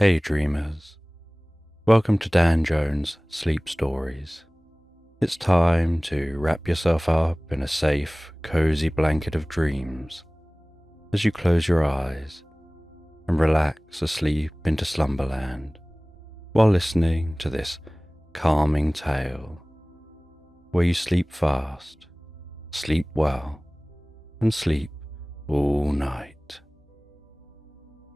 Hey dreamers, welcome to Dan Jones' Sleep Stories. It's time to wrap yourself up in a safe, cozy blanket of dreams as you close your eyes and relax asleep into slumberland while listening to this calming tale where you sleep fast, sleep well, and sleep all night.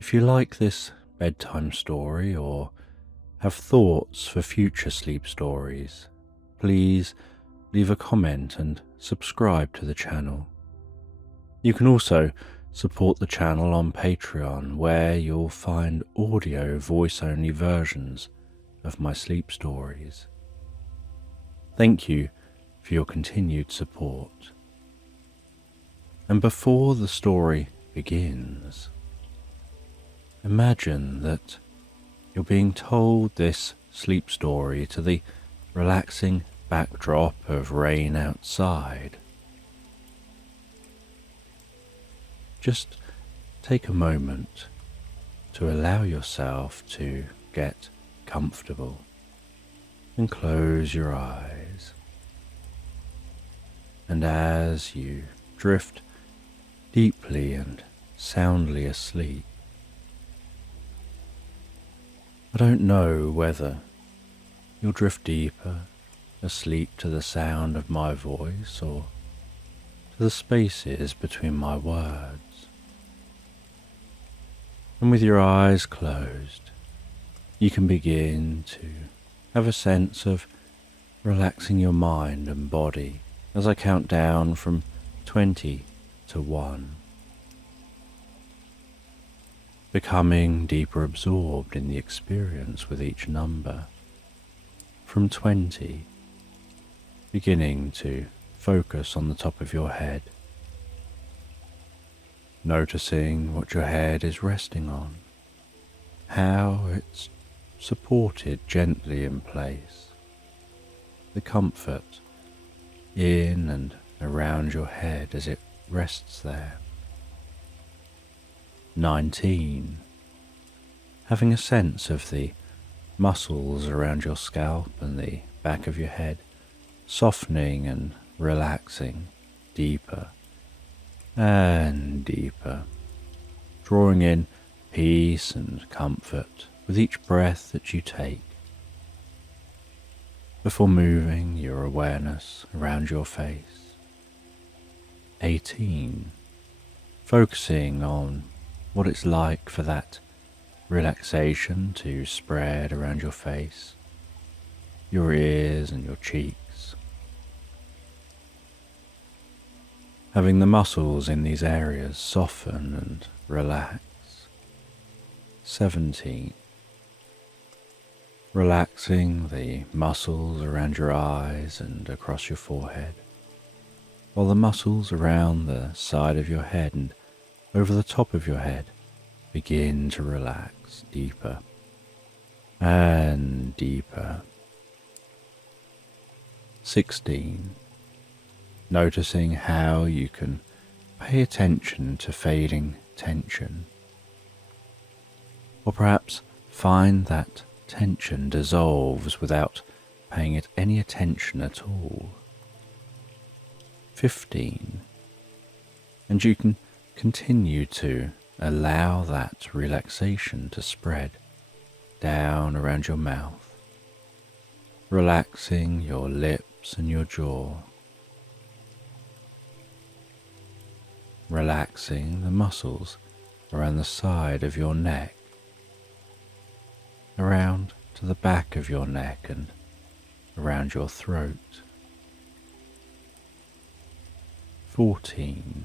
If you like this bedtime story or have thoughts for future sleep stories, please leave a comment and subscribe to the channel. You can also support the channel on Patreon, where you'll find audio voice-only versions of my sleep stories. Thank you for your continued support. And before the story begins, imagine that you're being told this sleep story to the relaxing backdrop of rain outside. Just take a moment to allow yourself to get comfortable and close your eyes. And as you drift deeply and soundly asleep, I don't know whether you'll drift deeper asleep to the sound of my voice or to the spaces between my words. And with your eyes closed, you can begin to have a sense of relaxing your mind and body as I count down from 20 to 1. Becoming deeper absorbed in the experience with each number. From 20, beginning to focus on the top of your head, noticing what your head is resting on, how it's supported gently in place, the comfort in and around your head as it rests there. 19. Having a sense of the muscles around your scalp and the back of your head softening and relaxing deeper and deeper, drawing in peace and comfort with each breath that you take, before moving your awareness around your face. 18. Focusing on what it's like for that relaxation to spread around your face, your ears and your cheeks. Having the muscles in these areas soften and relax. 17. Relaxing the muscles around your eyes and across your forehead, while the muscles around the side of your head and over the top of your head begin to relax deeper and deeper. 16. Noticing how you can pay attention to fading tension, or perhaps find that tension dissolves without paying it any attention at all. 15. And you can continue to allow that relaxation to spread down around your mouth, relaxing your lips and your jaw, relaxing the muscles around the side of your neck, around to the back of your neck and around your throat. 14.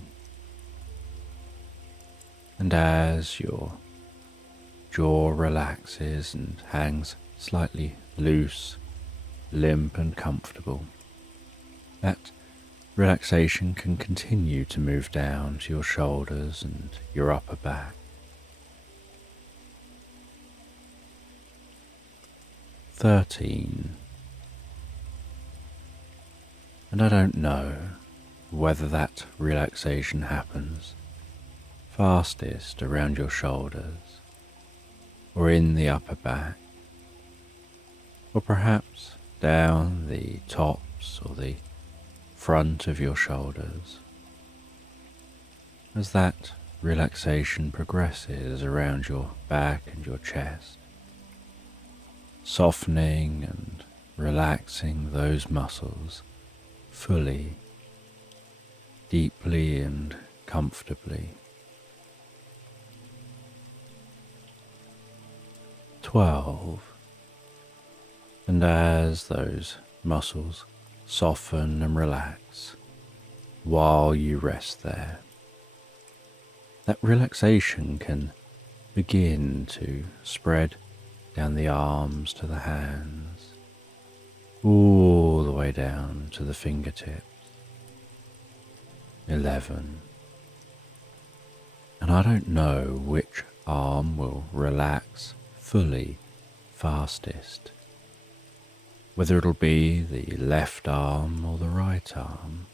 And as your jaw relaxes and hangs slightly loose, limp and comfortable, that relaxation can continue to move down to your shoulders and your upper back. 13. And I don't know whether that relaxation happens fastest around your shoulders, or in the upper back, or perhaps down the tops or the front of your shoulders. As that relaxation progresses around your back and your chest, softening and relaxing those muscles fully, deeply and comfortably. 12. And as those muscles soften and relax while you rest there, that relaxation can begin to spread down the arms to the hands, all the way down to the fingertips. 11. And I don't know which arm will relax fully fastest, whether it'll be the left arm or the right arm,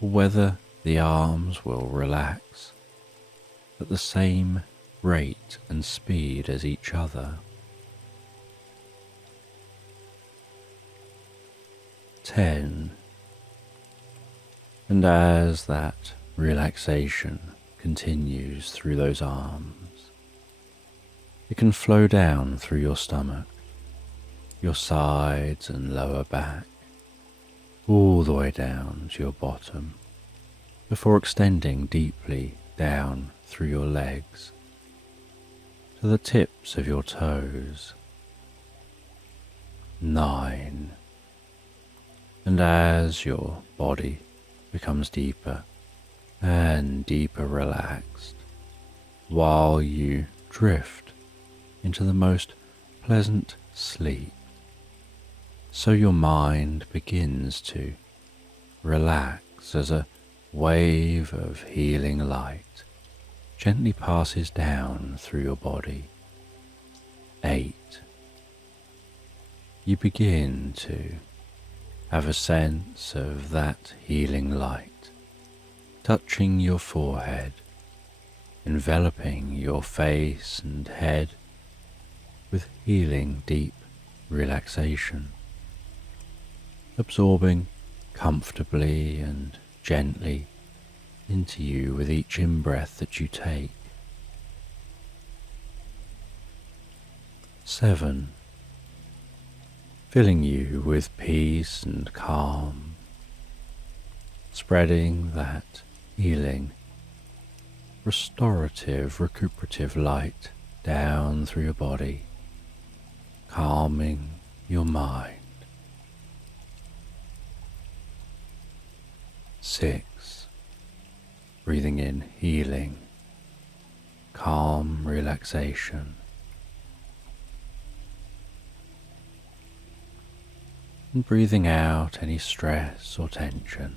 or whether the arms will relax at the same rate and speed as each other. 10. And as that relaxation continues through those arms, it can flow down through your stomach, your sides and lower back, all the way down to your bottom, before extending deeply down through your legs to the tips of your toes. 9. And as your body becomes deeper and deeper relaxed, while you drift into the most pleasant sleep, so your mind begins to relax as a wave of healing light gently passes down through your body. 8. You begin to have a sense of that healing light touching your forehead, enveloping your face and head with healing deep relaxation, absorbing comfortably and gently into you with each in-breath that you take. 7. Filling you with peace and calm, spreading that healing, restorative, recuperative light down through your body, calming your mind. 6. Breathing in healing, calm relaxation. And breathing out any stress or tension.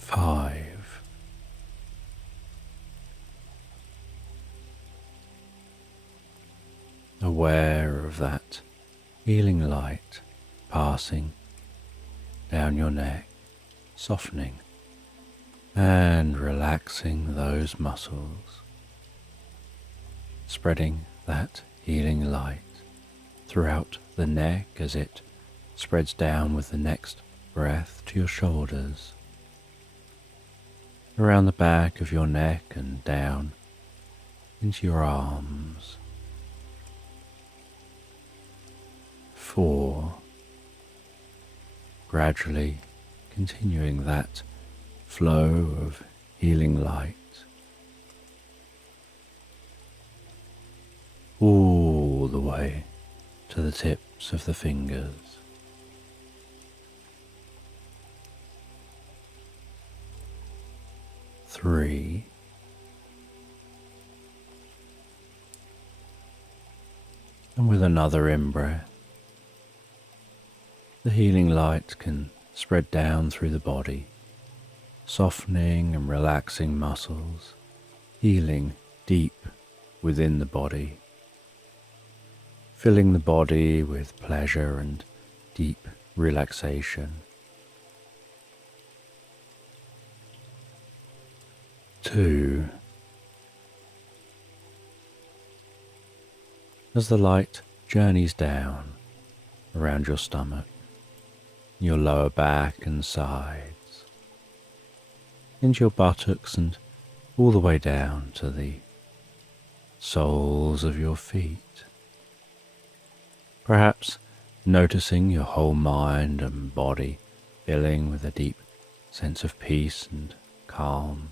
5. Aware of that healing light passing down your neck, softening and relaxing those muscles, spreading that healing light throughout the neck as it spreads down with the next breath to your shoulders, around the back of your neck and down into your arms. 4. Gradually continuing that flow of healing light all the way to the tips of the fingers. 3. And with another in-breath, the healing light can spread down through the body, softening and relaxing muscles, healing deep within the body, filling the body with pleasure and deep relaxation. 2. As the light journeys down around your stomach, your lower back and sides, into your buttocks and all the way down to the soles of your feet. Perhaps noticing your whole mind and body filling with a deep sense of peace and calm.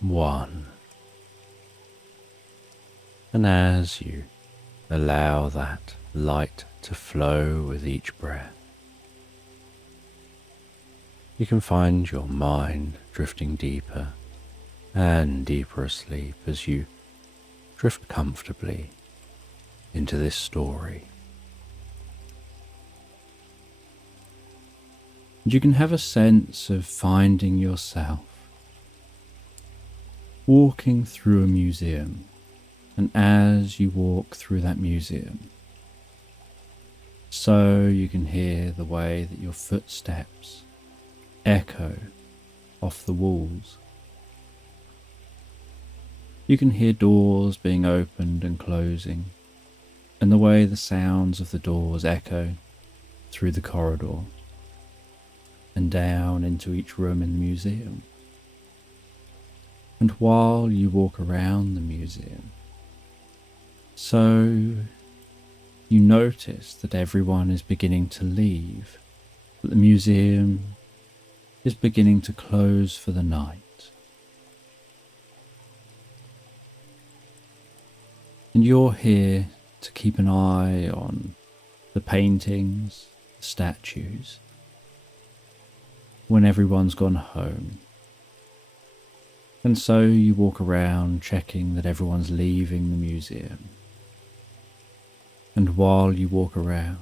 1. And as you allow that light to flow with each breath, you can find your mind drifting deeper and deeper asleep as you drift comfortably into this story. And you can have a sense of finding yourself walking through a museum, and as you walk through that museum, so you can hear the way that your footsteps echo off the walls. You can hear doors being opened and closing, and the way the sounds of the doors echo through the corridor and down into each room in the museum. And while you walk around the museum, so you notice that everyone is beginning to leave, that the museum is beginning to close for the night. And you're here to keep an eye on the paintings, the statues, when everyone's gone home. And so you walk around checking that everyone's leaving the museum. And while you walk around,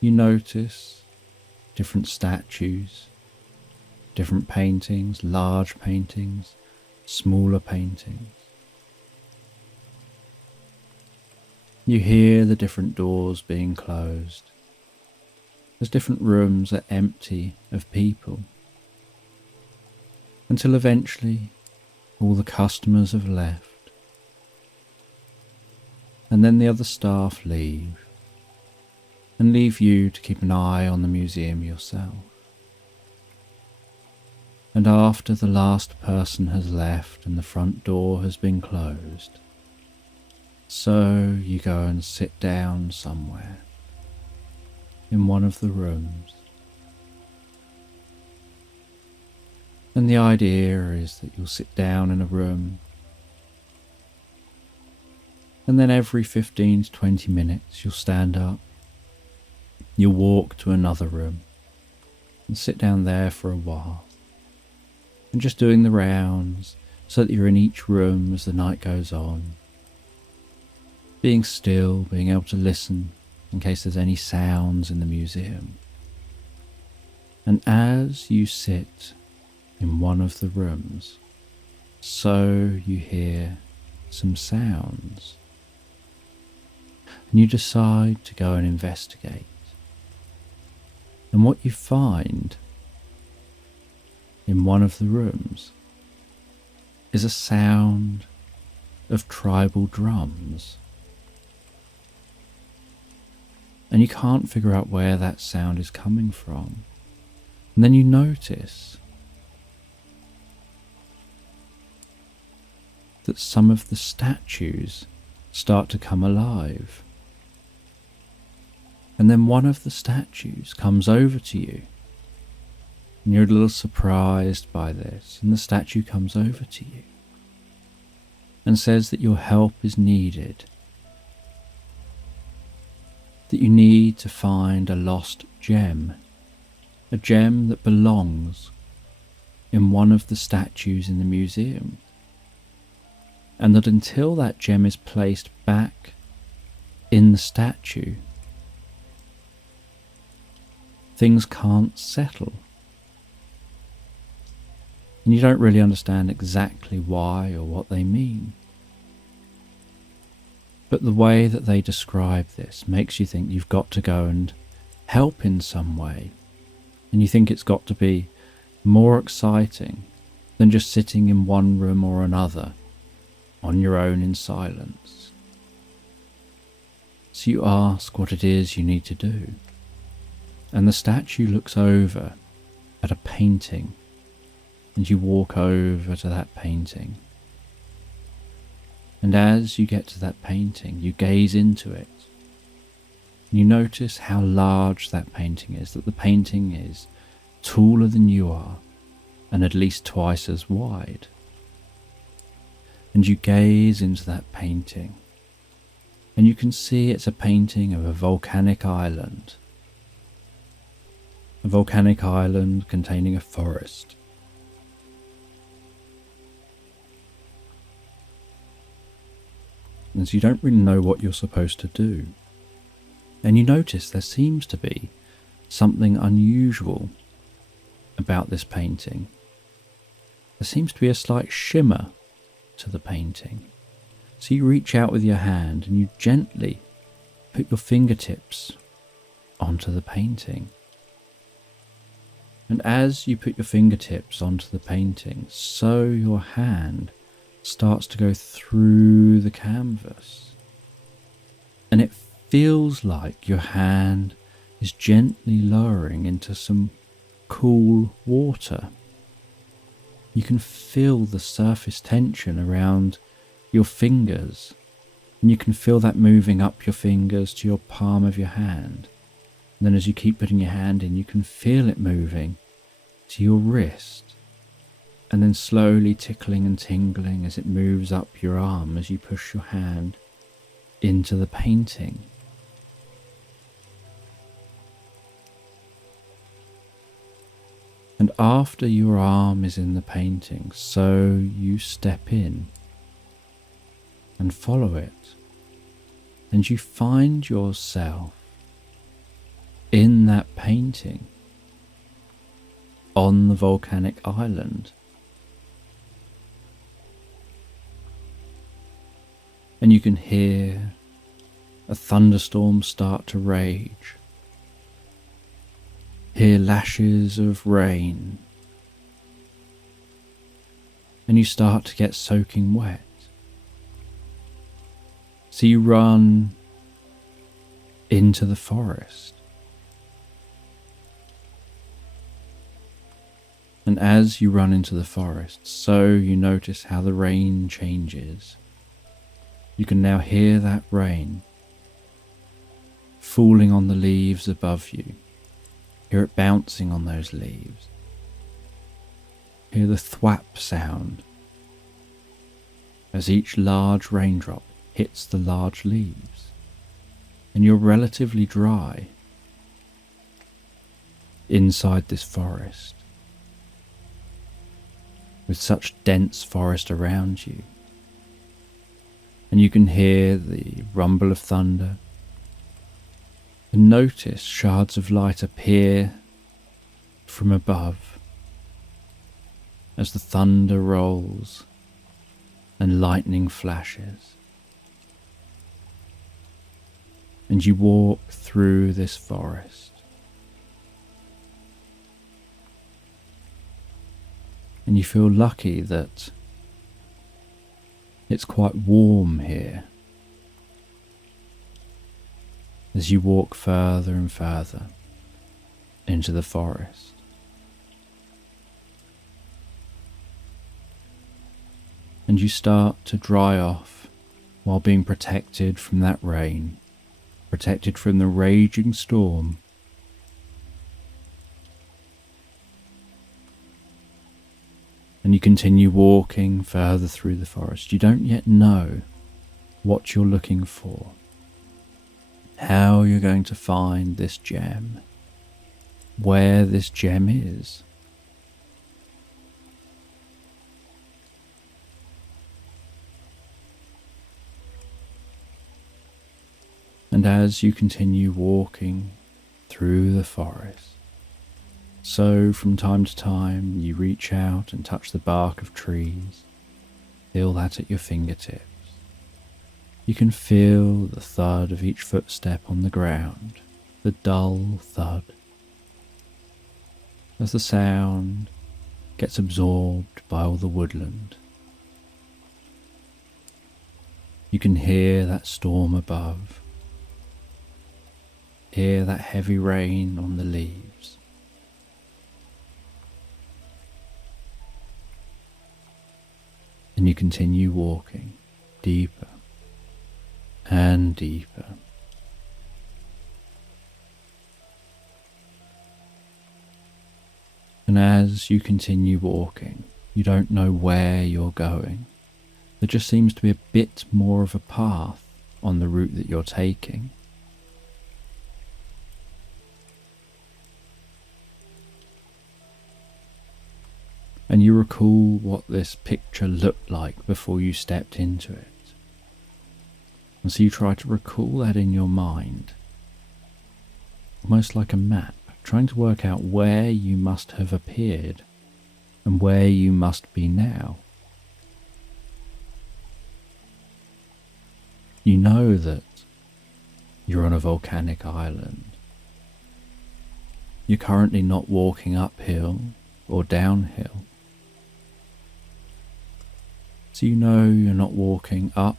you notice different statues, different paintings, large paintings, smaller paintings. You hear the different doors being closed, as different rooms are empty of people, until eventually all the customers have left, and then the other staff leave, and leave you to keep an eye on the museum yourself. And after the last person has left and the front door has been closed, so you go and sit down somewhere in one of the rooms. And the idea is that you'll sit down in a room, and then every 15 to 20 minutes you'll stand up, you'll walk to another room and sit down there for a while, and just doing the rounds so that you're in each room as the night goes on, being still, being able to listen in case there's any sounds in the museum. And as you sit in one of the rooms, so you hear some sounds, and you decide to go and investigate. And what you find in one of the rooms is a sound of tribal drums. And you can't figure out where that sound is coming from. And then you notice that some of the statues start to come alive. And then one of the statues comes over to you, and you're a little surprised by this, and the statue comes over to you and says that your help is needed, that you need to find a lost gem, a gem that belongs in one of the statues in the museum, and that until that gem is placed back in the statue, things can't settle. And you don't really understand exactly why or what they mean. But the way that they describe this makes you think you've got to go and help in some way. and you think it's got to be more exciting than just sitting in one room or another on your own in silence. So you ask what it is you need to do, and the statue looks over at a painting, and you walk over to that painting. And as you get to that painting, you gaze into it. You notice how large that painting is, that the painting is taller than you are and at least twice as wide. And you gaze into that painting, and you can see it's a painting of a volcanic island. A volcanic island containing a forest. And so you don't really know what you're supposed to do. And you notice there seems to be something unusual about this painting. There seems to be a slight shimmer to the painting. So you reach out with your hand and you gently put your fingertips onto the painting. And as you put your fingertips onto the painting, so your hand starts to go through the canvas. And it feels like your hand is gently lowering into some cool water. You can feel the surface tension around your fingers, and you can feel that moving up your fingers to your palm of your hand. And then as you keep putting your hand in, you can feel it moving to your wrist, and then slowly tickling and tingling as it moves up your arm as you push your hand into the painting. And after your arm is in the painting, so you step in and follow it, and you find yourself in that painting on the volcanic island. And you can hear a thunderstorm start to rage, hear lashes of rain, and you start to get soaking wet. So you run into the forest. And as you run into the forest, so you notice how the rain changes. You can now hear that rain falling on the leaves above you. Hear it bouncing on those leaves. Hear the thwap sound as each large raindrop hits the large leaves. And you're relatively dry inside this forest, with such dense forest around you. And you can hear the rumble of thunder, and notice shards of light appear from above as the thunder rolls and lightning flashes. And you walk through this forest. And you feel lucky that it's quite warm here. As you walk further and further into the forest. And you start to dry off while being protected from that rain, protected from the raging storm. And you continue walking further through the forest. You don't yet know what you're looking for, how you're going to find this gem, where this gem is. And as you continue walking through the forest, so from time to time you reach out and touch the bark of trees, feel that at your fingertips. You can feel the thud of each footstep on the ground, the dull thud. as the sound gets absorbed by all the woodland. You can hear that storm above, hear that heavy rain on the leaves. And you continue walking deeper and deeper. And as you continue walking, you don't know where you're going. There just seems to be a bit more of a path on the route that you're taking. And you recall what this picture looked like before you stepped into it. And so you try to recall that in your mind, almost like a map, trying to work out where you must have appeared and where you must be now. You know that you're on a volcanic island. You're currently not walking uphill or downhill. So you know you're not walking up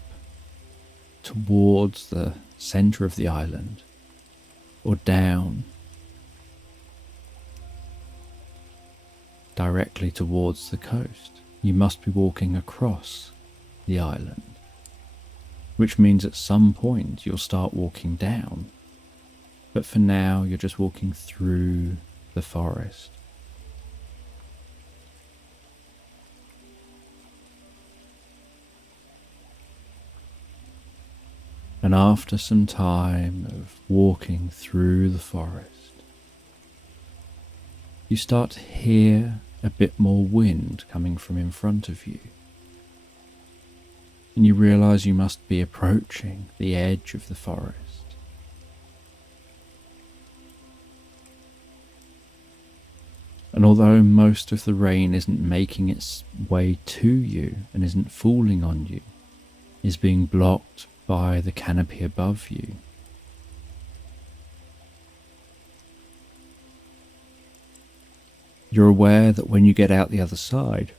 towards the center of the island or down directly towards the coast. You must be walking across the island, which means at some point you'll start walking down. But for now, you're just walking through the forest. And after some time of walking through the forest, you start to hear a bit more wind coming from in front of you. And you realize you must be approaching the edge of the forest. And although most of the rain isn't making its way to you and isn't falling on you, is being blocked by the canopy above you, you're aware that when you get out the other side,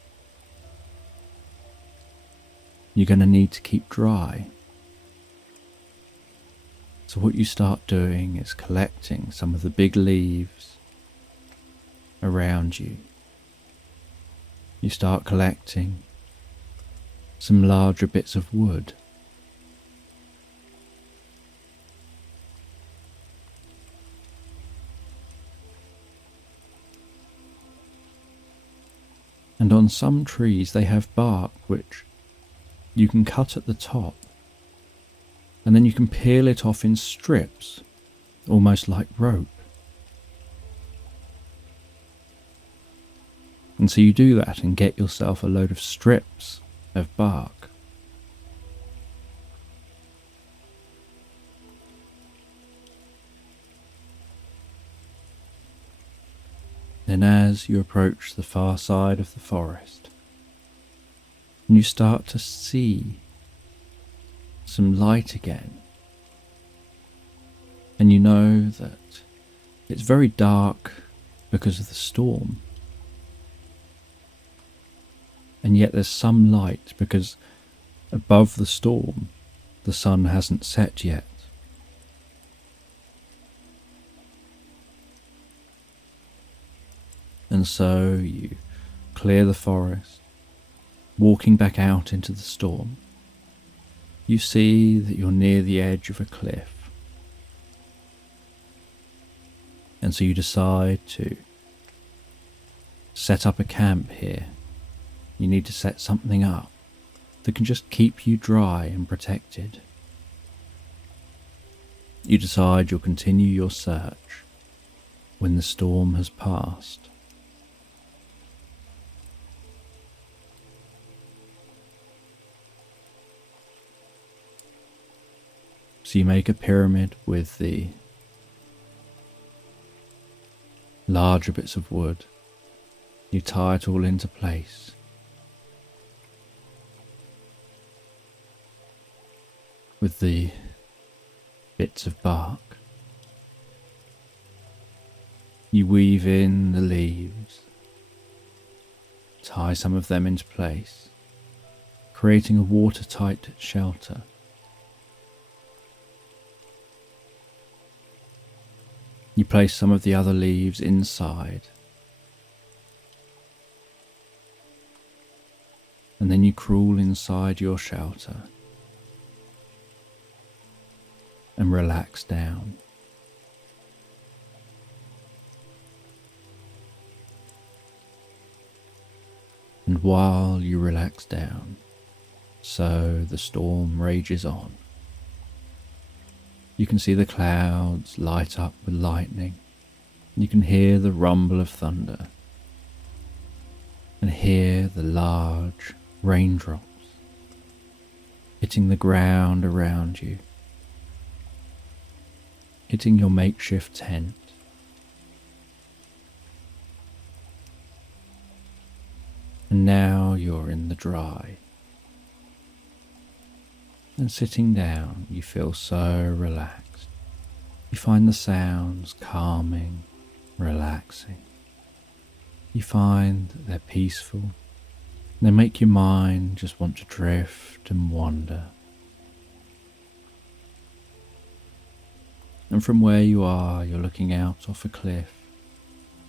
you're going to need to keep dry. So what you start doing is collecting some of the big leaves around you. You start collecting some larger bits of wood. And on some trees they have bark which you can cut at the top, and then you can peel it off in strips, almost like rope. And so you do that and get yourself a load of strips of bark. Then as you approach the far side of the forest, and you start to see some light again, and you know that it's very dark because of the storm, and yet there's some light because above the storm the sun hasn't set yet. And so you clear the forest, walking back out into the storm. You see that you're near the edge of a cliff. And so you decide to set up a camp here. You need to set something up that can just keep you dry and protected. You decide you'll continue your search when the storm has passed. So you make a pyramid with the larger bits of wood. You tie it all into place. With the bits of bark. You weave in the leaves, tie some of them into place, creating a watertight shelter. You place some of the other leaves inside, and then you crawl inside your shelter and relax down. And while you relax down, so the storm rages on. You can see the clouds light up with lightning. You can hear the rumble of thunder and hear the large raindrops hitting the ground around you, hitting your makeshift tent. And now you're in the dry. And sitting down, you feel so relaxed. You find the sounds calming, relaxing. You find that they're peaceful. They make your mind just want to drift and wander. And from where you are, you're looking out off a cliff,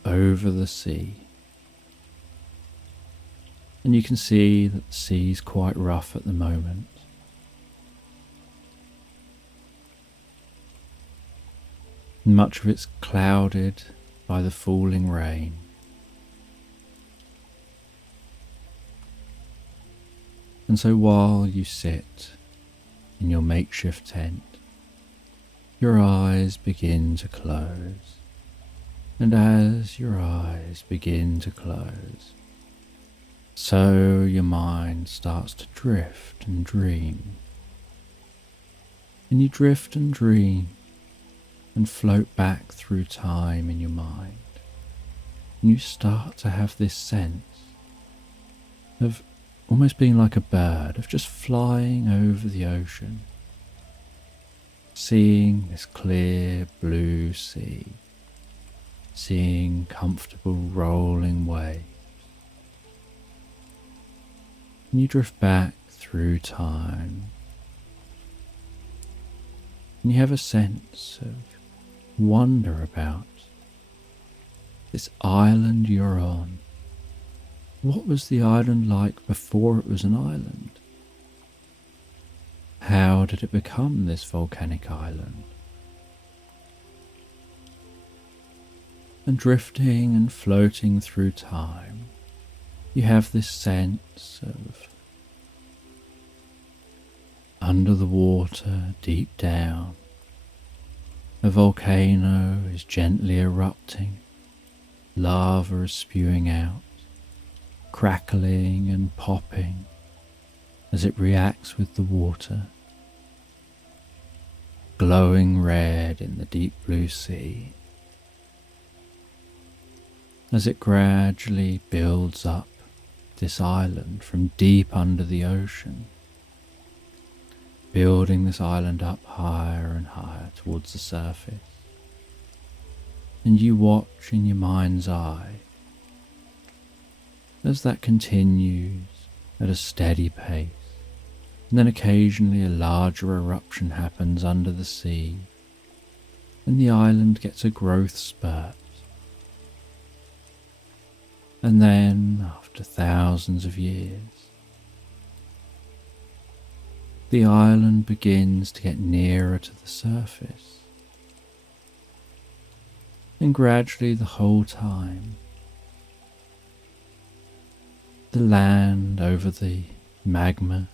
over the sea. And you can see that the sea's quite rough at the moment. And much of it's clouded by the falling rain. And so while you sit in your makeshift tent, your eyes begin to close. And as your eyes begin to close, so your mind starts to drift and dream. And you drift and dream and float back through time in your mind. And you start to have this sense of almost being like a bird, of just flying over the ocean, seeing this clear blue sea, seeing comfortable rolling waves. And you drift back through time, and you have a sense of wonder about this island you're on. What was the island like before it was an island? How did it become this volcanic island? And drifting and floating through time, you have this sense of under the water, deep down, a volcano is gently erupting, lava is spewing out, crackling and popping as it reacts with the water, glowing red in the deep blue sea. As it gradually builds up this island from deep under the ocean, building this island up higher and higher towards the surface. And you watch in your mind's eye as that continues at a steady pace, and then occasionally a larger eruption happens under the sea, and the island gets a growth spurt. And then, after thousands of years, the island begins to get nearer to the surface. And gradually the whole time, the land over the magma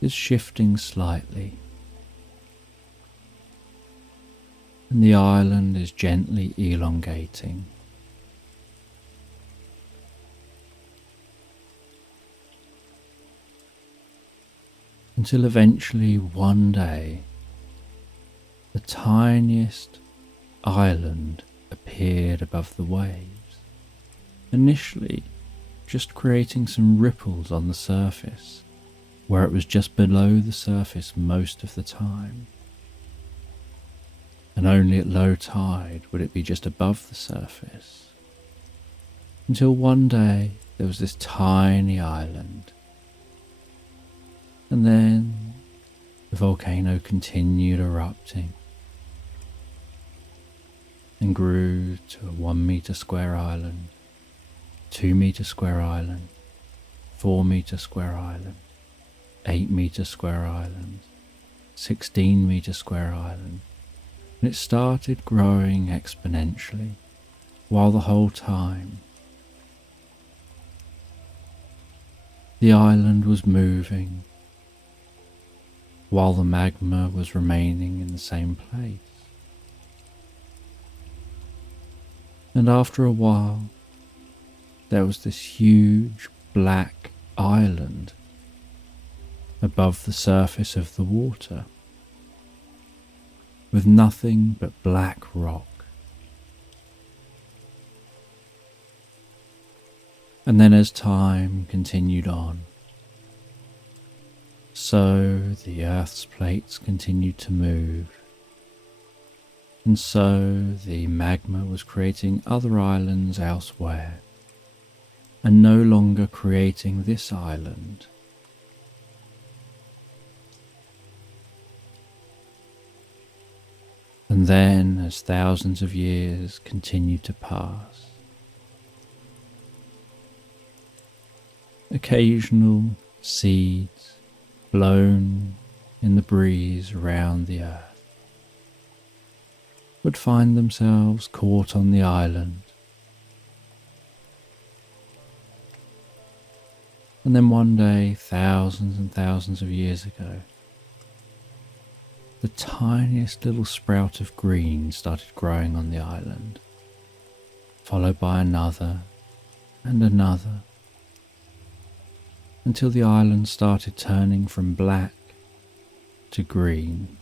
is shifting slightly, and the island is gently elongating. Until eventually one day, the tiniest island appeared above the waves, initially just creating some ripples on the surface, where it was just below the surface most of the time. and only at low tide would it be just above the surface. Until one day there was this tiny island, and then the volcano continued erupting and grew to a 1 meter square island, 2 meter square island, 4 meter square island, 8 meter square island, 16 meter square island, and it started growing exponentially, while the whole time the island was moving, while the magma was remaining in the same place. And after a while, there was this huge black island above the surface of the water, with nothing but black rock. And then as time continued on, so the Earth's plates continued to move, and so the magma was creating other islands elsewhere, and no longer creating this island. And then, as thousands of years continued to pass, occasional seeds blown in the breeze around the earth would find themselves caught on the island. And then one day, thousands and thousands of years ago, the tiniest little sprout of green started growing on the island, followed by another and another, until the island started turning from black to green.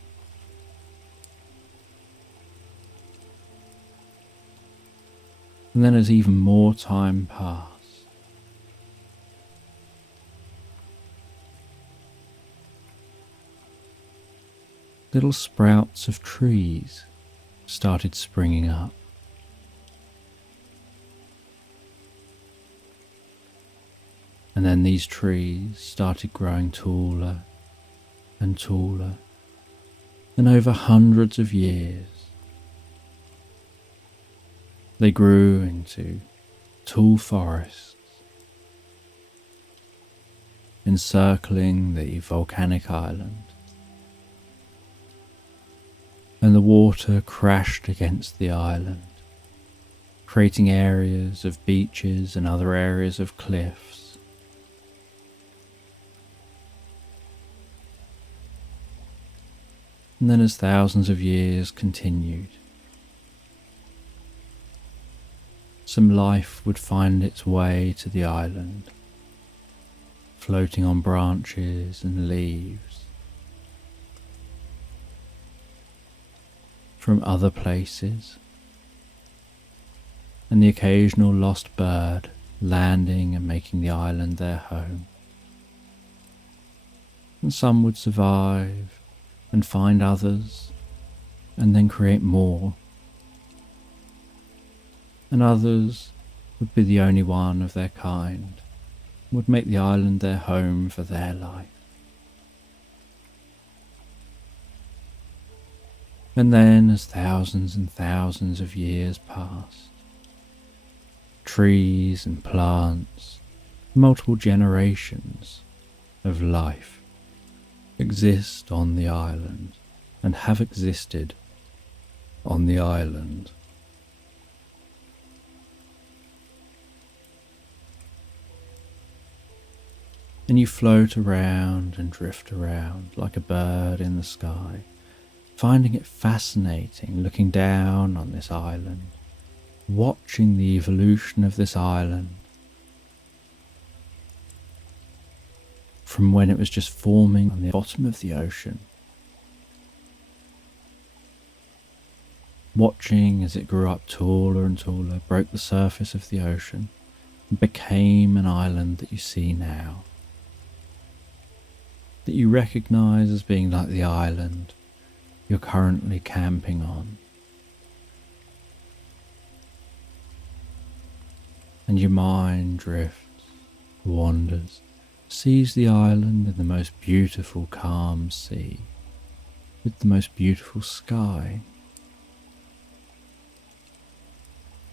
And then as even more time passed, little sprouts of trees started springing up. And then these trees started growing taller and taller, and over hundreds of years they grew into tall forests, encircling the volcanic island, and the water crashed against the island, creating areas of beaches and other areas of cliffs. And then as thousands of years continued, some life would find its way to the island, floating on branches and leaves from other places, and the occasional lost bird landing and making the island their home. And some would survive and find others, and then create more. And others would be the only one of their kind, would make the island their home for their life. And then, as thousands and thousands of years passed, trees and plants, multiple generations of life exist on the island and have existed on the island. And you float around and drift around like a bird in the sky, finding it fascinating looking down on this island, watching the evolution of this island from when it was just forming on the bottom of the ocean, watching as it grew up taller and taller, broke the surface of the ocean, and became an island that you see now, that you recognize as being like the island you're currently camping on. and your mind drifts, wanders, sees the island in the most beautiful calm sea, with the most beautiful sky.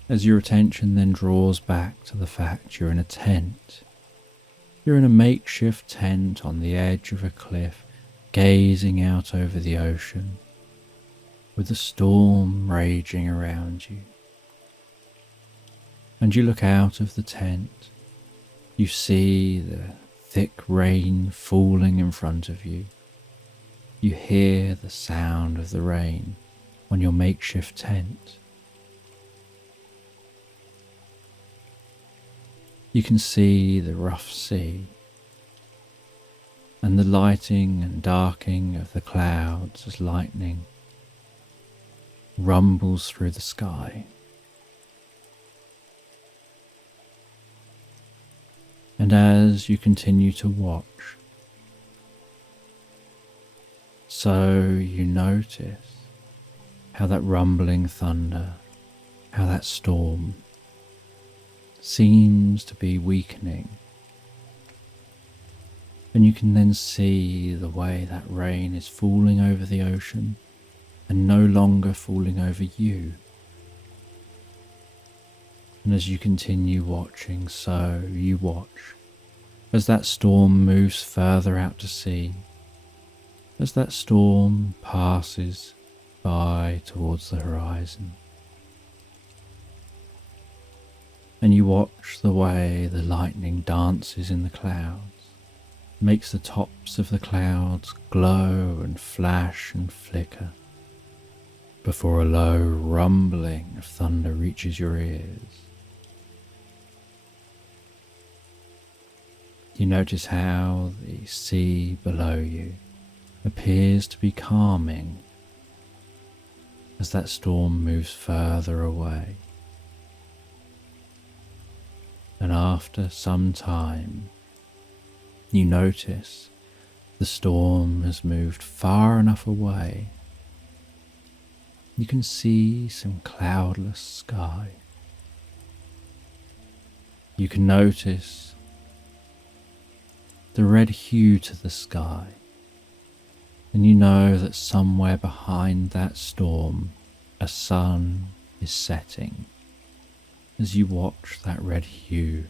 As your attention then draws back to the fact you're in a tent, you're in a makeshift tent on the edge of a cliff, gazing out over the ocean, with a storm raging around you. And you look out of the tent, you see the thick rain falling in front of you. You hear the sound of the rain on your makeshift tent. You can see the rough sea and the lighting and darkening of the clouds as lightning rumbles through the sky. And as you continue to watch, so you notice how that rumbling thunder, how that storm seems to be weakening. And you can then see the way that rain is falling over the ocean and no longer falling over you. And as you continue watching, so you watch as that storm moves further out to sea, as that storm passes by towards the horizon. And you watch the way the lightning dances in the clouds, makes the tops of the clouds glow and flash and flicker, before a low rumbling of thunder reaches your ears. You notice how the sea below you appears to be calming as that storm moves further away. And after some time, you notice the storm has moved far enough away. You can see some cloudless sky. You can notice the red hue to the sky, and you know that somewhere behind that storm a sun is setting as you watch that red hue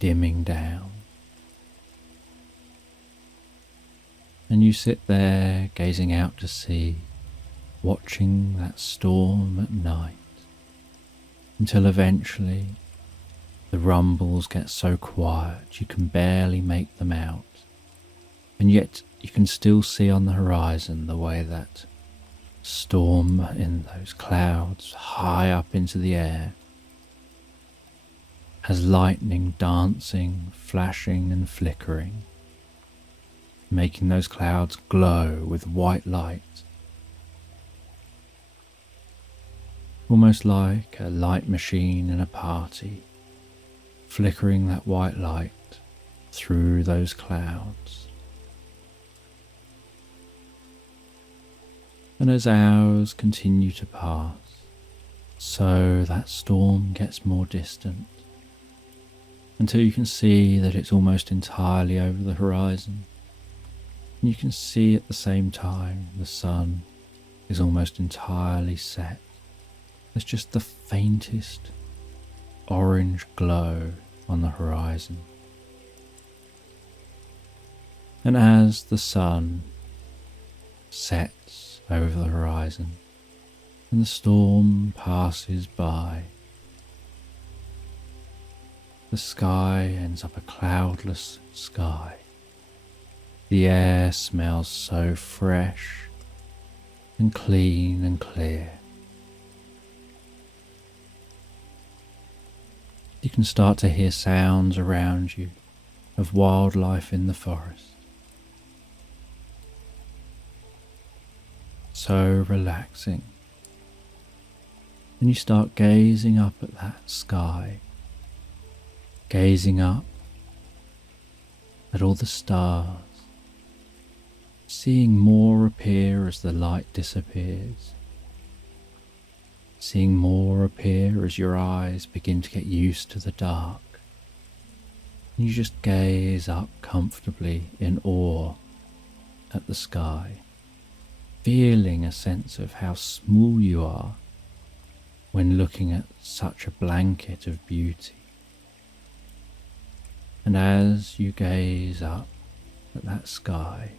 dimming down. And you sit there gazing out to sea, watching that storm at night, until eventually the rumbles get so quiet you can barely make them out, and yet you can still see on the horizon the way that storm in those clouds high up into the air has lightning dancing, flashing and flickering, making those clouds glow with white light, almost like a light machine in a party, flickering that white light through those clouds. And as hours continue to pass, so that storm gets more distant, until you can see that it's almost entirely over the horizon. And you can see at the same time the sun is almost entirely set. There's just the faintest orange glow on the horizon. And as the sun sets over the horizon and the storm passes by, the sky ends up a cloudless sky. The air smells so fresh and clean and clear. You can start to hear sounds around you of wildlife in the forest. So relaxing. And you start gazing up at that sky, gazing up at all the stars, seeing more appear as the light disappears. seeing more appear as your eyes begin to get used to the dark. You just gaze up comfortably in awe at the sky, feeling a sense of how small you are when looking at such a blanket of beauty. And as you gaze up at that sky,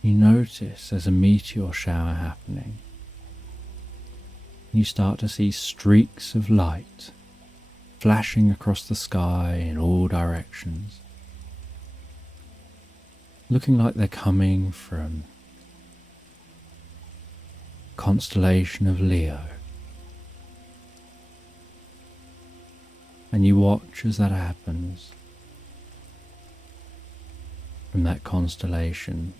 you notice there's a meteor shower happening. You start to see streaks of light flashing across the sky in all directions, looking like they're coming from the constellation of Leo. And you watch as that happens from that constellation.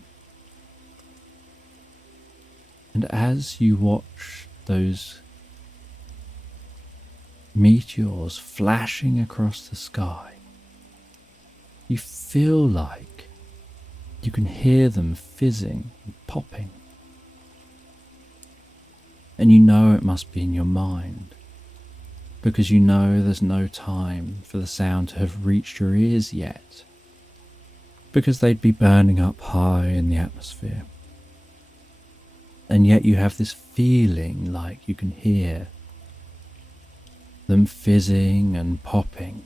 And as you watch those meteors flashing across the sky, you feel like you can hear them fizzing and popping. And you know it must be in your mind, because you know there's no time for the sound to have reached your ears yet, because they'd be burning up high in the atmosphere. And yet you have this feeling like you can hear them fizzing and popping.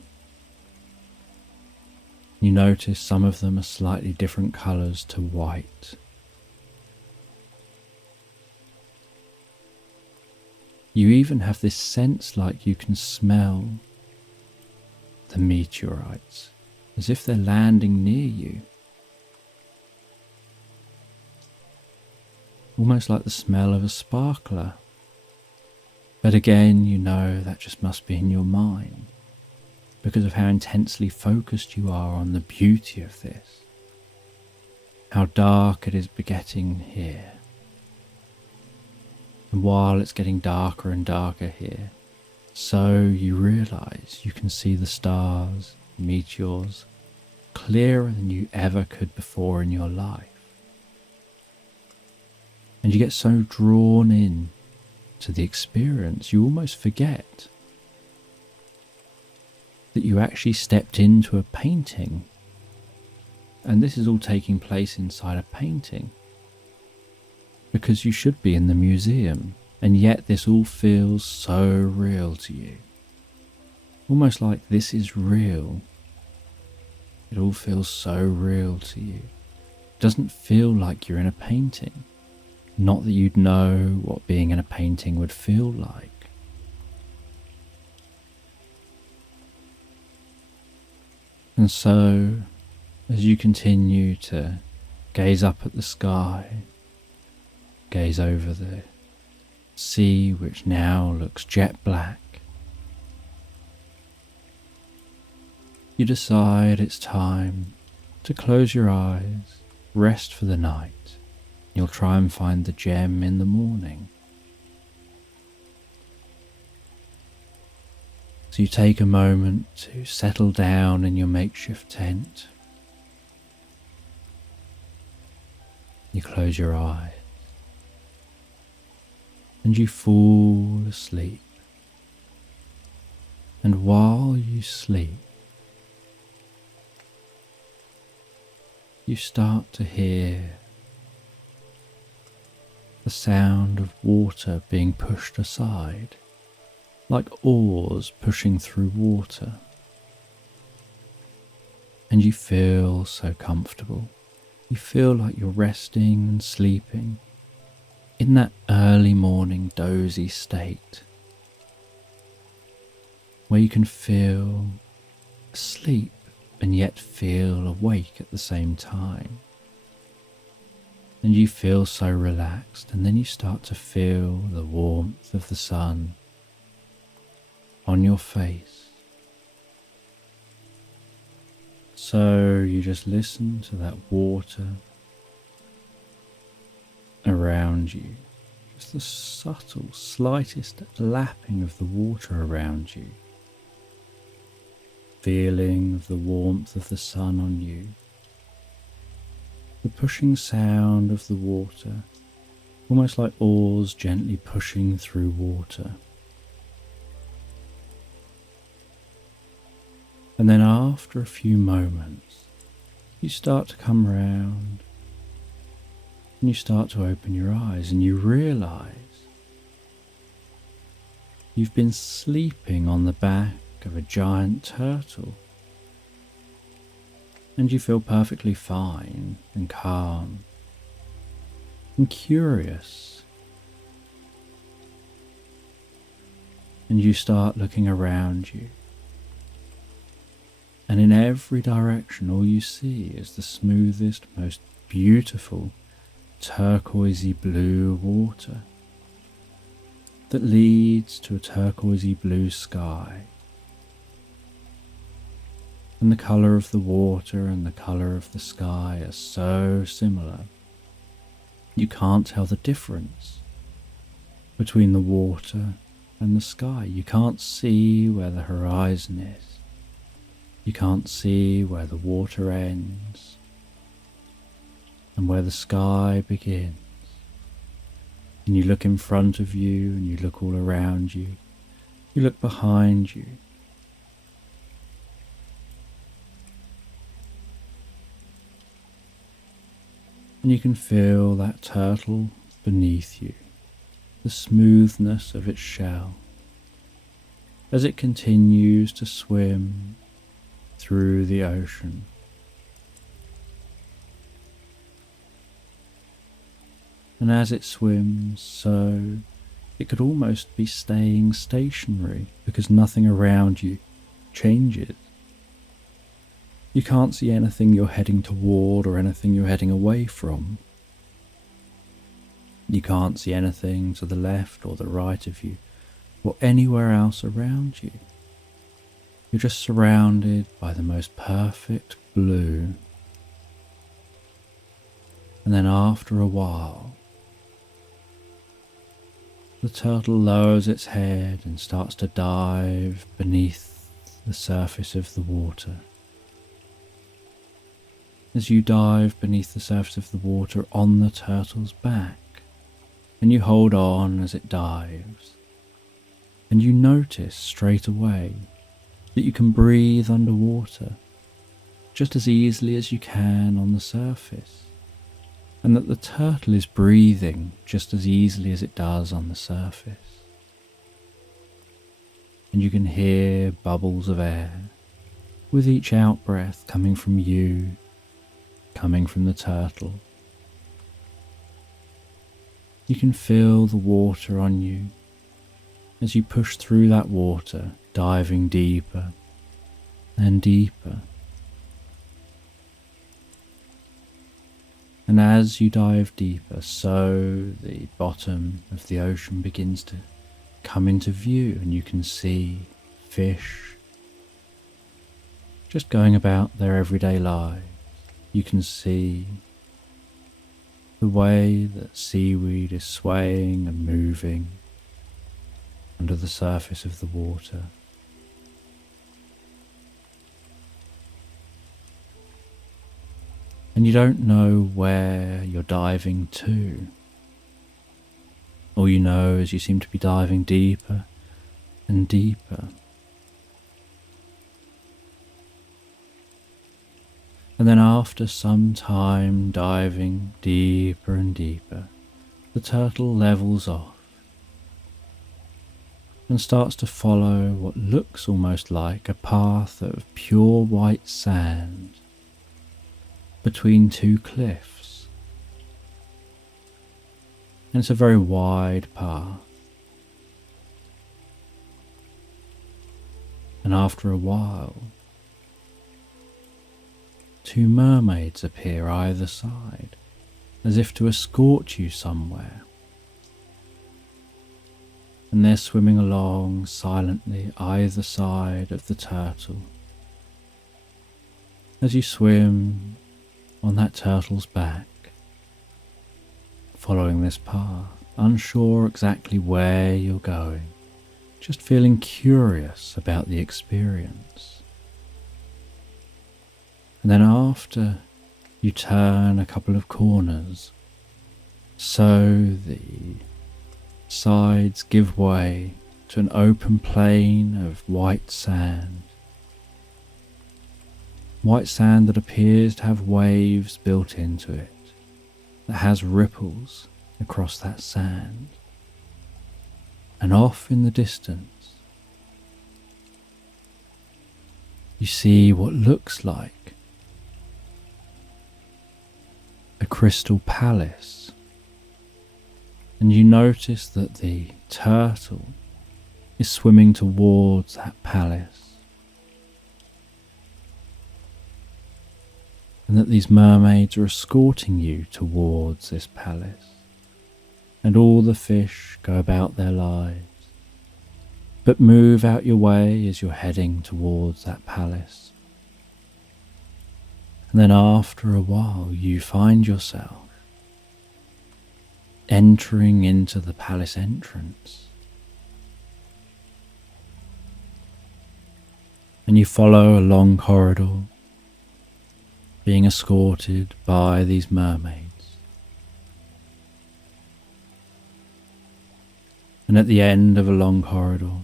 You notice some of them are slightly different colours to white. You even have this sense like you can smell the meteorites, as if they're landing near you. Almost like the smell of a sparkler. But again, you know that just must be in your mind, because of how intensely focused you are on the beauty of this, how dark it is getting here. And while it's getting darker and darker here, so you realise you can see the stars, meteors, clearer than you ever could before in your life. And you get so drawn in to the experience, you almost forget that you actually stepped into a painting. And this is all taking place inside a painting, because you should be in the museum, and yet this all feels so real to you. Almost like this is real. It all feels so real to you. It doesn't feel like you're in a painting. Not that you'd know what being in a painting would feel like. And so, as you continue to gaze up at the sky, gaze over the sea, which now looks jet black, you decide it's time to close your eyes, rest for the night. You'll try and find the gem in the morning. So you take a moment to settle down in your makeshift tent. You close your eyes and you fall asleep. And while you sleep, you start to hear the sound of water being pushed aside, like oars pushing through water. And you feel so comfortable. You feel like you're resting and sleeping in that early morning dozy state, where you can feel asleep and yet feel awake at the same time. And you feel so relaxed, and then you start to feel the warmth of the sun on your face. So you just listen to that water around you, just the subtle, slightest lapping of the water around you, feeling of the warmth of the sun on you, the pushing sound of the water almost like oars gently pushing through water. And then after a few moments, you start to come round and you start to open your eyes and you realize you've been sleeping on the back of a giant turtle. And you feel perfectly fine and calm and curious. And you start looking around you. And in every direction, all you see is the smoothest, most beautiful, turquoisey blue water that leads to a turquoisey blue sky. And the colour of the water and the colour of the sky are so similar. You can't tell the difference between the water and the sky. You can't see where the horizon is. You can't see where the water ends and where the sky begins. And you look in front of you and you look all around you. You look behind you. And you can feel that turtle beneath you, the smoothness of its shell, as it continues to swim through the ocean. And as it swims, so it could almost be staying stationary because nothing around you changes. You can't see anything you're heading toward or anything you're heading away from. You can't see anything to the left or the right of you or anywhere else around you. You're just surrounded by the most perfect blue. And then after a while, the turtle lowers its head and starts to dive beneath the surface of the water. As you dive beneath the surface of the water on the turtle's back, and you hold on as it dives, and you notice straight away that you can breathe underwater just as easily as you can on the surface, and that the turtle is breathing just as easily as it does on the surface. And you can hear bubbles of air with each out-breath coming from you, coming from the turtle. You can feel the water on you as you push through that water, diving deeper and deeper. And as you dive deeper, so the bottom of the ocean begins to come into view, and you can see fish just going about their everyday lives. You can see the way that seaweed is swaying and moving under the surface of the water. And you don't know where you're diving to. All you know is you seem to be diving deeper and deeper. And then after some time diving deeper and deeper, the turtle levels off and starts to follow what looks almost like a path of pure white sand between two cliffs. And it's a very wide path. And after a while, two mermaids appear either side, as if to escort you somewhere. And they're swimming along silently either side of the turtle. As you swim on that turtle's back, following this path, unsure exactly where you're going, just feeling curious about the experience. And then after you turn a couple of corners, So the sides give way to an open plain of white sand. White sand that appears to have waves built into it, that has ripples across that sand. And off in the distance, you see what looks like a crystal palace. And you notice that the turtle is swimming towards that palace. And that these mermaids are escorting you towards this palace. And all the fish go about their lives, but move out your way as you're heading towards that palace. And then after a while you find yourself entering into the palace entrance. And you follow a long corridor, being escorted by these mermaids. And at the end of a long corridor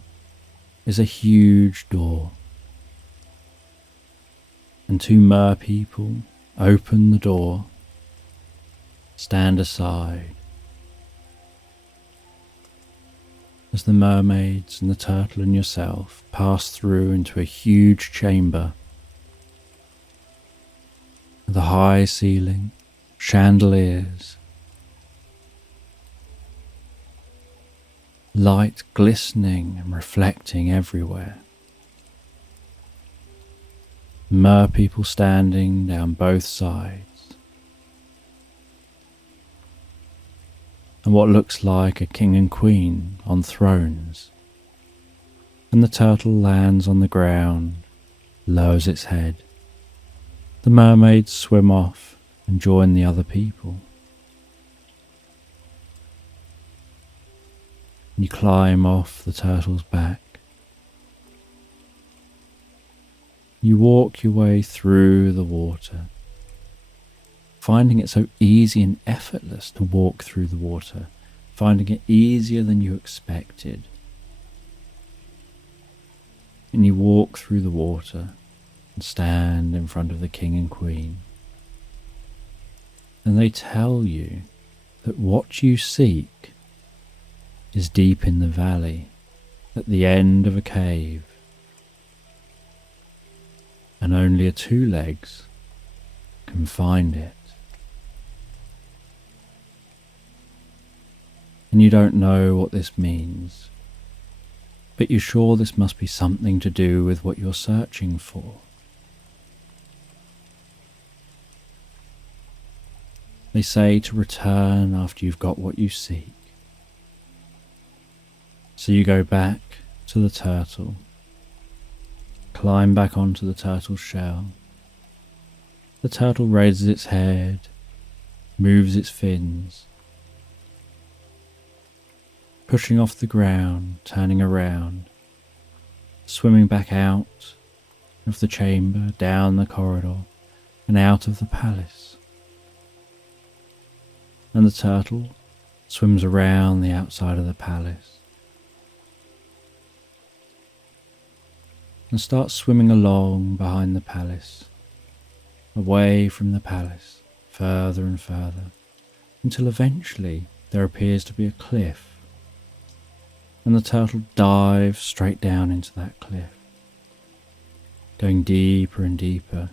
is a huge door. And two mer people open the door, stand aside, as the mermaids and the turtle and yourself pass through into a huge chamber with a high ceiling, chandeliers, light glistening and reflecting everywhere. Mer people standing down both sides. And what looks like a king and queen on thrones. And the turtle lands on the ground, lowers its head. The mermaids swim off and join the other people. You climb off the turtle's back. You walk your way through the water, finding it so easy and effortless to walk through the water, finding it easier than you expected. And you walk through the water and stand in front of the king and queen. And they tell you that what you seek is deep in the valley, at the end of a cave, and only a two legs can find it. And you don't know what this means, but you're sure this must be something to do with what you're searching for. They say to return after you've got what you seek. So you go back to the turtle, climb back onto the turtle's shell. The turtle raises its head, moves its fins, pushing off the ground, turning around, swimming back out of the chamber, down the corridor, and out of the palace. And the turtle swims around the outside of the palace and starts swimming along behind the palace, away from the palace, further and further, until eventually there appears to be a cliff, and the turtle dives straight down into that cliff, going deeper and deeper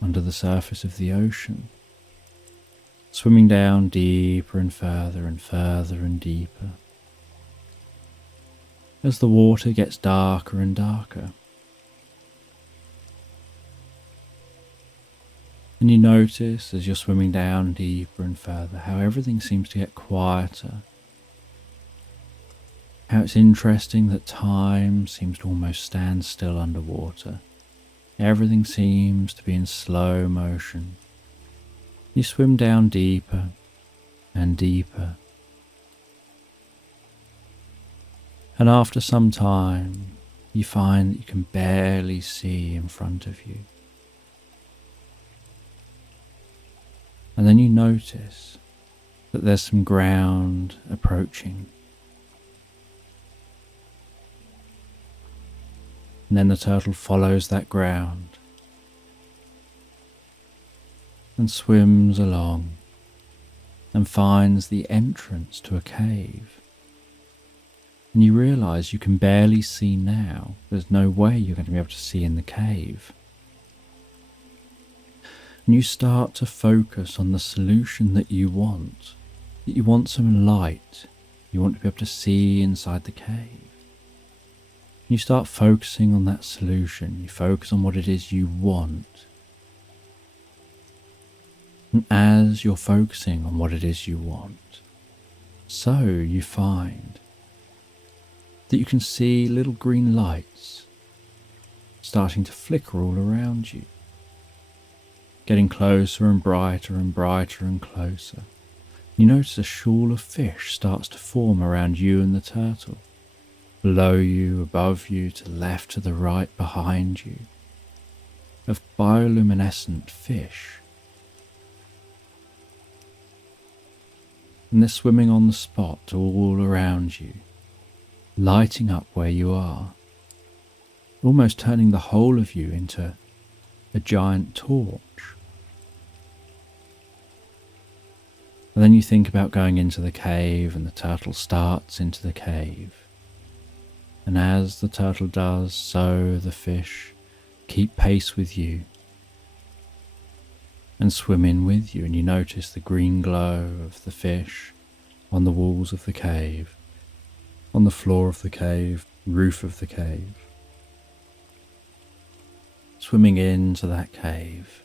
under the surface of the ocean, swimming down deeper and further and deeper. As the water gets darker and darker, and you notice as you're swimming down deeper and further how everything seems to get quieter, how it's interesting that time seems to almost stand still underwater. Everything seems to be in slow motion. You swim down deeper and deeper. And after some time, you find that you can barely see in front of you. And then you notice that there's some ground approaching. And then the turtle follows that ground and swims along and finds the entrance to a cave. And you realise you can barely see now. There's no way you're going to be able to see in the cave. And you start to focus on the solution that you want. That you want some light. You want to be able to see inside the cave. You start focusing on that solution. You focus on what it is you want. And as you're focusing on what it is you want, so you find that you can see little green lights starting to flicker all around you, getting closer and brighter and brighter and closer. You notice a shoal of fish starts to form around you and the turtle, below you, above you, to the left, to the right, behind you, of bioluminescent fish. And they're swimming on the spot all around you, lighting up where you are, almost turning the whole of you into a giant torch. And then you think about going into the cave, and the turtle starts into the cave. And as the turtle does, so the fish keep pace with you and swim in with you, and you notice the green glow of the fish on the walls of the cave, on the floor of the cave, roof of the cave, swimming into that cave.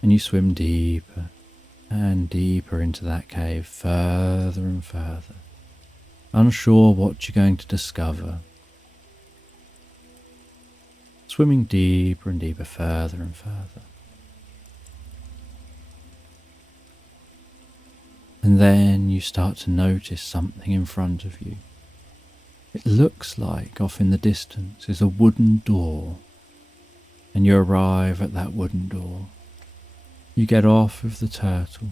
And you swim deeper and deeper into that cave, further and further, unsure what you're going to discover. Swimming deeper and deeper, further and further. And then you start to notice something in front of you. It looks like off in the distance is a wooden door, and you arrive at that wooden door. You get off of the turtle.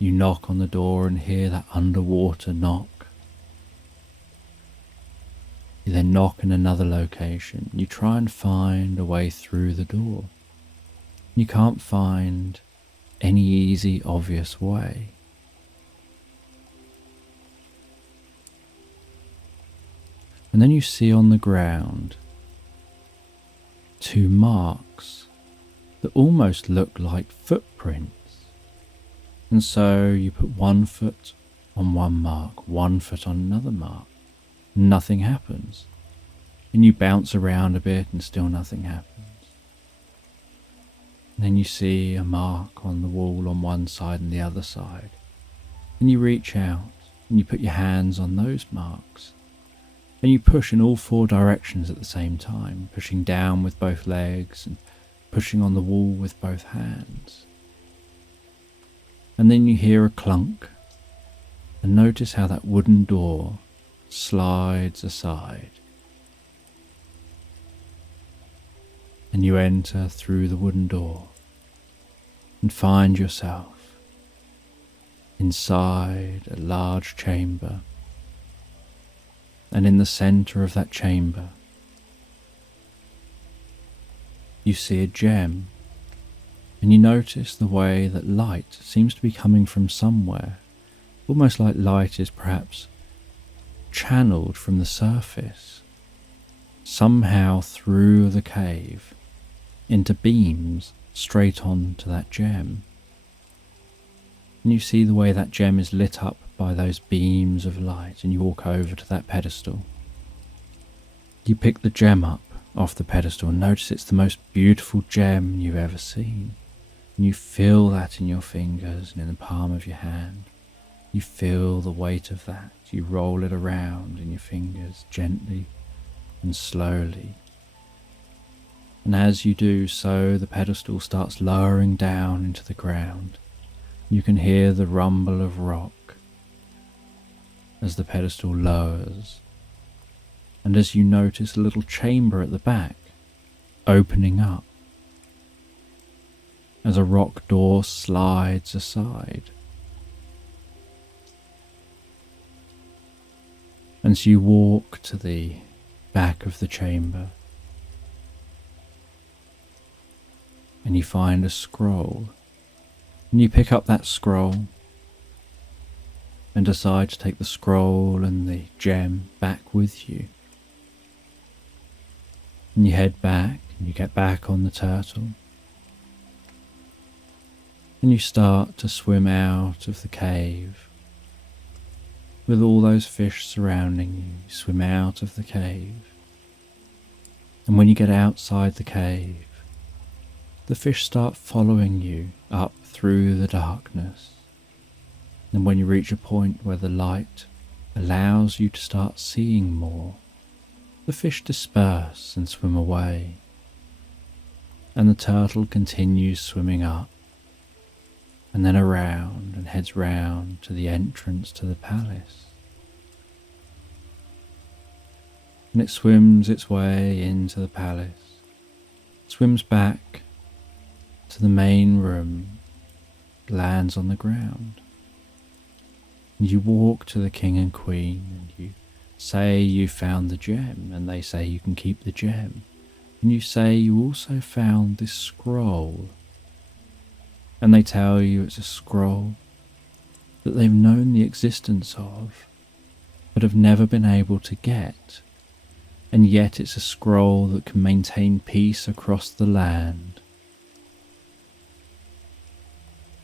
You knock on the door and hear that underwater knock. You then knock in another location. You try and find a way through the door. You can't find any easy, obvious way. And then you see on the ground 2 marks that almost look like footprints. And so you put 1 foot on one mark, 1 foot on another mark. Nothing happens. And you bounce around a bit and still nothing happens. And then you see a mark on the wall on one side and the other side. And you reach out and you put your hands on those marks. And you push in all 4 directions at the same time, pushing down with both legs and pushing on the wall with both hands. And then you hear a clunk, and notice how that wooden door slides aside. And you enter through the wooden door and find yourself inside a large chamber. And in the center of that chamber, you see a gem, and you notice the way that light seems to be coming from somewhere, almost like light is perhaps channeled from the surface, somehow through the cave, into beams straight on to that gem. And you see the way that gem is lit up by those beams of light, and you walk over to that pedestal. You pick the gem up off the pedestal and notice it's the most beautiful gem you've ever seen. And you feel that in your fingers and in the palm of your hand. You feel the weight of that. You roll it around in your fingers gently and slowly. And as you do so, the pedestal starts lowering down into the ground. You can hear the rumble of rock as the pedestal lowers. And as you notice a little chamber at the back opening up. as a rock door slides aside. And so you walk to the back of the chamber and you find a scroll, and you pick up that scroll and decide to take the scroll and the gem back with you. And you head back and you get back on the turtle and you start to swim out of the cave. With all those fish surrounding you, you swim out of the cave. And when you get outside the cave, the fish start following you up through the darkness. And when you reach a point where the light allows you to start seeing more, the fish disperse and swim away. And the turtle continues swimming up and then around and heads round to the entrance to the palace. And it swims its way into the palace, swims back to the main room, lands on the ground. And you walk to the king and queen and you say you found the gem, and they say you can keep the gem. And you say you also found this scroll, and they tell you it's a scroll that they've known the existence of but have never been able to get, and yet it's a scroll that can maintain peace across the land.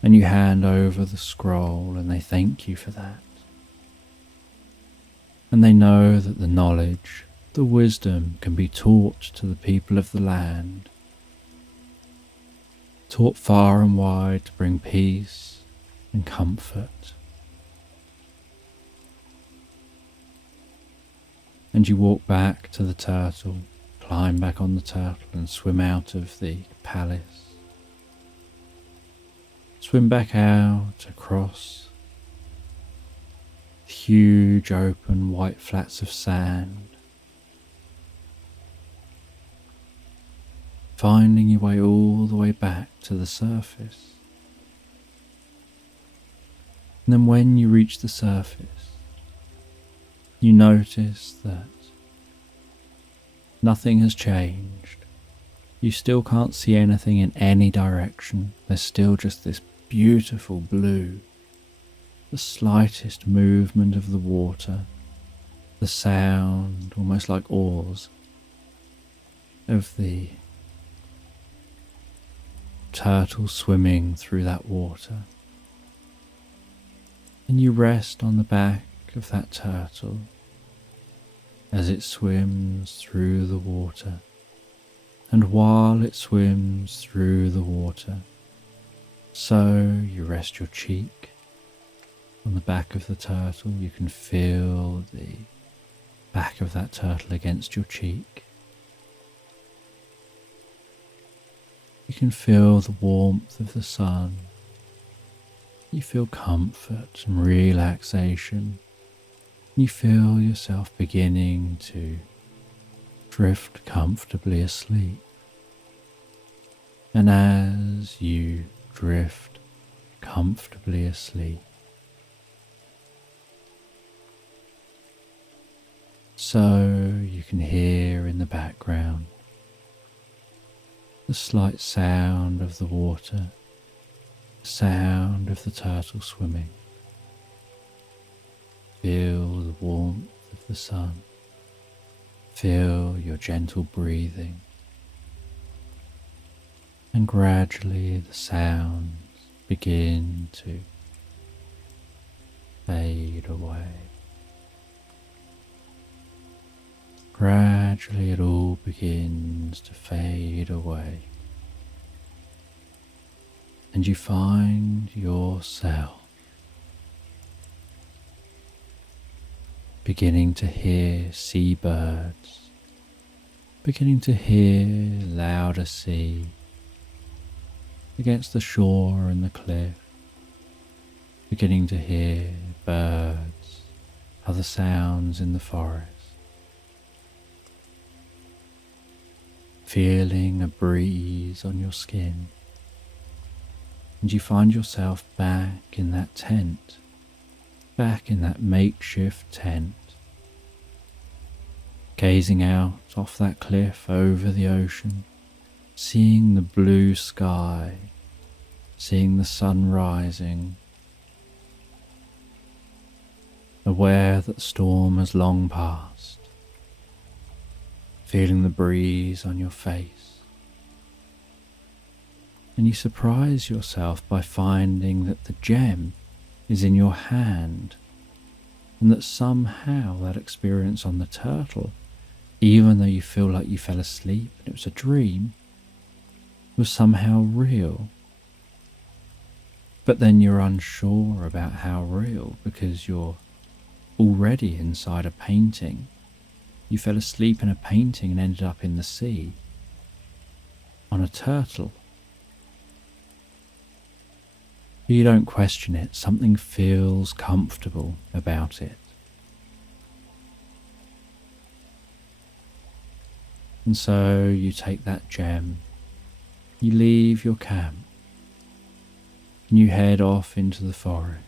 And you hand over the scroll and they thank you for that. And they know that the knowledge, the wisdom can be taught to the people of the land, taught far and wide to bring peace and comfort. And you walk back to the turtle, climb back on the turtle and swim out of the palace. Swim back out across huge open white flats of sand, finding your way all the way back to the surface. And then when you reach the surface, you notice that nothing has changed. You still can't see anything in any direction. There's still just this beautiful blue, the slightest movement of the water, the sound, almost like oars, of the turtle swimming through that water. And you rest on the back of that turtle as it swims through the water. And while it swims through the water, so you rest your cheek on the back of the turtle. You can feel the back of that turtle against your cheek. You can feel the warmth of the sun. You feel comfort and relaxation. You feel yourself beginning to drift comfortably asleep. And as you drift comfortably asleep, so you can hear in the background the slight sound of the water, the sound of the turtle swimming. Feel the warmth of the sun. Feel your gentle breathing. And gradually the sounds begin to fade away. Gradually it all begins to fade away. And you find yourself beginning to hear seabirds, beginning to hear louder sea against the shore and the cliff, beginning to hear birds, other sounds in the forest, feeling a breeze on your skin, and you find yourself back in that tent, back in that makeshift tent, gazing out off that cliff over the ocean, seeing the blue sky, seeing the sun rising, aware that the storm has long passed, feeling the breeze on your face. And you surprise yourself by finding that the gem is in your hand, and that somehow that experience on the turtle, even though you feel like you fell asleep and it was a dream, was somehow real. But then you're unsure about how real, because you're already inside a painting. You fell asleep in a painting and ended up in the sea on a turtle. You don't question it, something feels comfortable about it. And so you take that gem, you leave your camp, and you head off into the forest,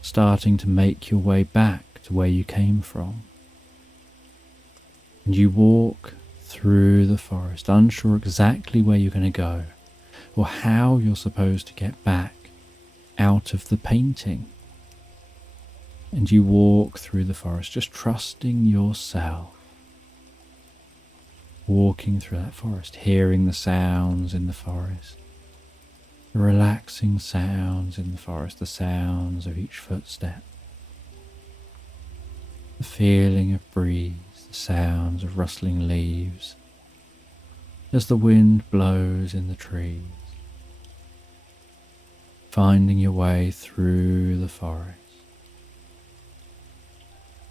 starting to make your way back to where you came from. And you walk through the forest, unsure exactly where you're going to go, or how you're supposed to get back out of the painting. And you walk through the forest, just trusting yourself, walking through that forest, hearing the sounds in the forest, the relaxing sounds in the forest, the sounds of each footstep, the feeling of breeze, the sounds of rustling leaves as the wind blows in the trees, finding your way through the forest.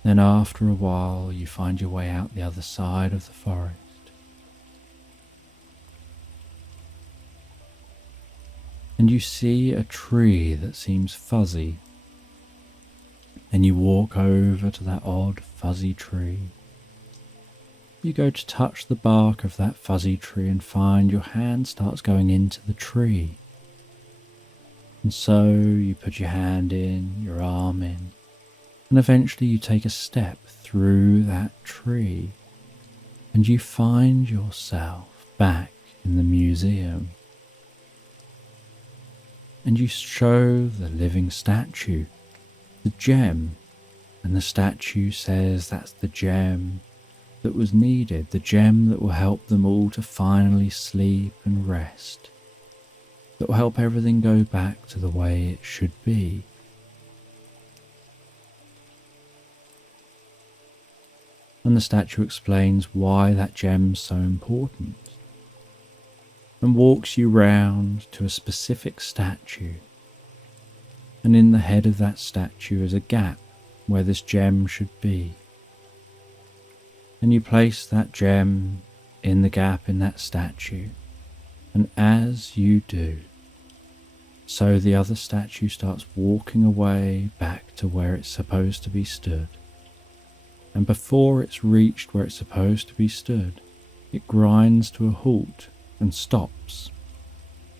Then after a while you find your way out the other side of the forest. And you see a tree that seems fuzzy, and you walk over to that odd fuzzy tree. You go to touch the bark of that fuzzy tree and find your hand starts going into the tree. And so you put your hand in, your arm in, and eventually you take a step through that tree, and you find yourself back in the museum. And you show the living statue the gem, and the statue says that's the gem that was needed, the gem that will help them all to finally sleep and rest, that will help everything go back to the way it should be. And the statue explains why that gem's so important, and walks you round to a specific statue. And in the head of that statue is a gap where this gem should be. And you place that gem in the gap in that statue, and as you do, so the other statue starts walking away back to where it's supposed to be stood. And before it's reached where it's supposed to be stood, it grinds to a halt and stops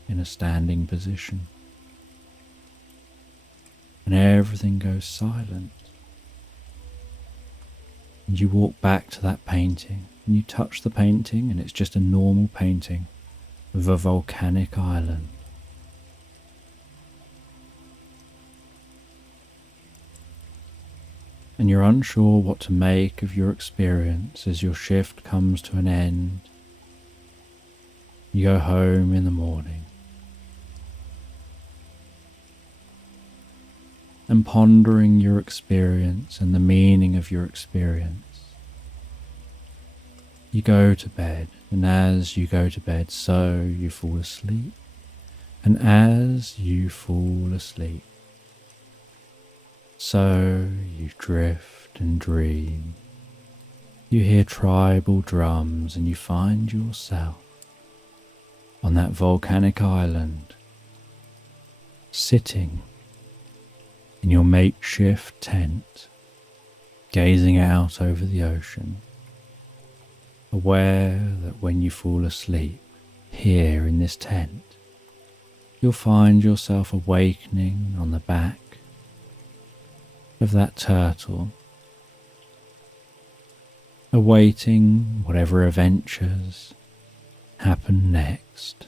in a standing position. And everything goes silent. And you walk back to that painting, and you touch the painting, and it's just a normal painting of a volcanic island. And you're unsure what to make of your experience as your shift comes to an end. You go home in the morning and pondering your experience and the meaning of your experience. You go to bed, and as you go to bed, so you fall asleep. And as you fall asleep, so you drift and dream. You hear tribal drums, and you find yourself on that volcanic island, sitting in your makeshift tent, gazing out over the ocean, aware that when you fall asleep here in this tent, you'll find yourself awakening on the back of that turtle, awaiting whatever adventures happen next.